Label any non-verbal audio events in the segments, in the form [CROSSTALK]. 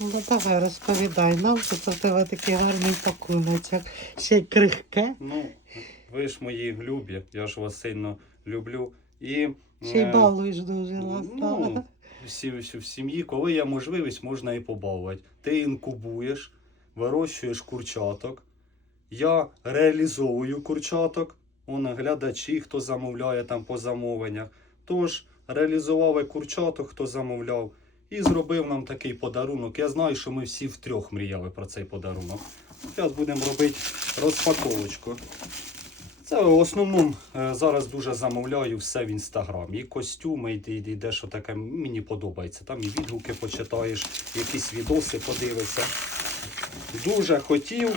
Ну давай розповідай нам, що це в тебе такий гарний пакуночок. Ще й крихке, Ну, ви ж мої любі, я ж вас сильно люблю. І, ще й е, балуєш дуже ласкаво. Ну, всі, всі в сім'ї, коли є можливість, можна і побалувати. Ти інкубуєш, вирощуєш курчаток. Я реалізовую курчаток. Он глядачі, хто замовляє там по замовленнях. Тож реалізував курчаток, хто замовляв, і зробив нам такий подарунок. Я знаю, що ми всі втрьох мріяли про цей подарунок. Зараз будемо робити розпаковочку. Це в основному е, зараз дуже замовляю все в інстаграм. І костюми, і, і, і дещо таке мені подобається. Там і відгуки почитаєш, якісь відоси подивишся. Дуже хотів.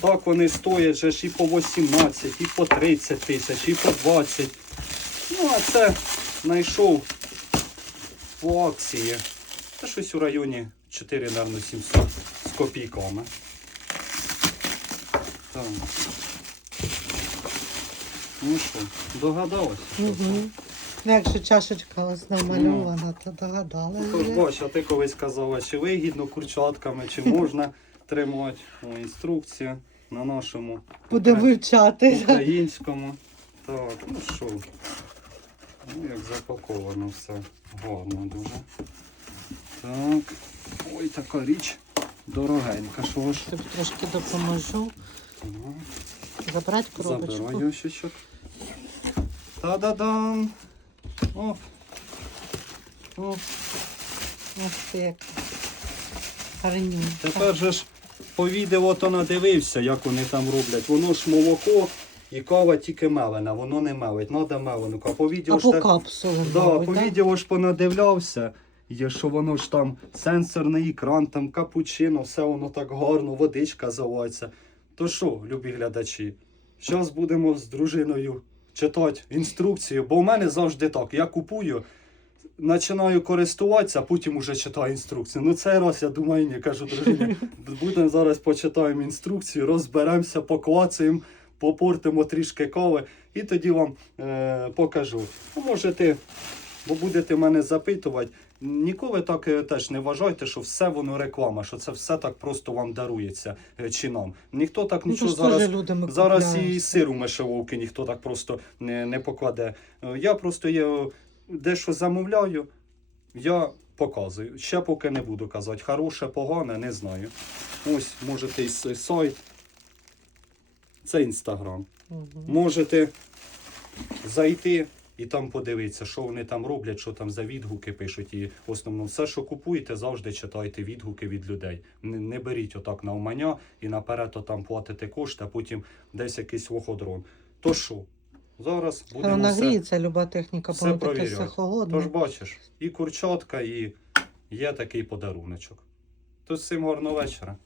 Так вони стоять ж і по 18, і по 30 тисяч, і по 20. Ну, а це знайшов по акції. Це щось у районі 4, напевно, 700 з копійками. Так. Ну що, це? Угу. Якщо чашечка ось намальована, то догадалася. Тож бач, а ти колись казала, чи вигідно курчатками, чи можна [LAUGHS] тримати. О, інструкція на нашому Будемо вивчати. українському. Так, ну що. Ну, як запаковано все. Гарно дуже. Так. Ой, така річ дорогенька. Що ж? Тобі трошки допоможу. Так. Забрати коробочку. Забирай ящичок. Та-да-дам! Оп. Оп. Ось ти як. Гарнюнька. Тепер же ж по відео то надивився, як вони там роблять. Воно ж молоко і кава тільки мелена, воно не мелить. Надо мелену. А по відео А ж по те- капсулам. да, мабуть, по да? відео ж понадивлявся. Є, що воно ж там сенсорний екран, там капучино, все воно так гарно, водичка заводиться. То що, любі глядачі, зараз будемо з дружиною читати інструкцію, бо у мене завжди так. Я купую, починаю користуватися, а потім уже читаю інструкцію. Ну цей раз я думаю, ні, кажу, дружині, [LAUGHS] будемо зараз почитаємо інструкцію, розберемося, поклацаємо, попортимо трішки кави і тоді вам е, покажу. Ну, можете, бо будете мене запитувати. Ніколи так е, теж не вважайте, що все воно реклама, що це все так просто вам дарується е, чи нам. Ніхто так Ну, нічого теж зараз. Зараз і сиру мишеловки ніхто так просто не, не покладе. Е, Я просто є, дещо замовляю, я показую. Ще поки не буду казати. Хороше, погане, не знаю. Ось можете і сайт. Це інстаграм. Мгм. Можете зайти і там подивитися, що вони там роблять, що там за відгуки пишуть. І в основному все, що купуєте, завжди читайте відгуки від людей. Не, не беріть отак на умання і наперед там платите кошти, а потім десь якийсь лоходрон. То що? Зараз Та будемо Вона все, гріється, люба техніка, все все провіряти. Тож бачиш, і курчатка, і є такий подаруночок. То всім гарного вечора.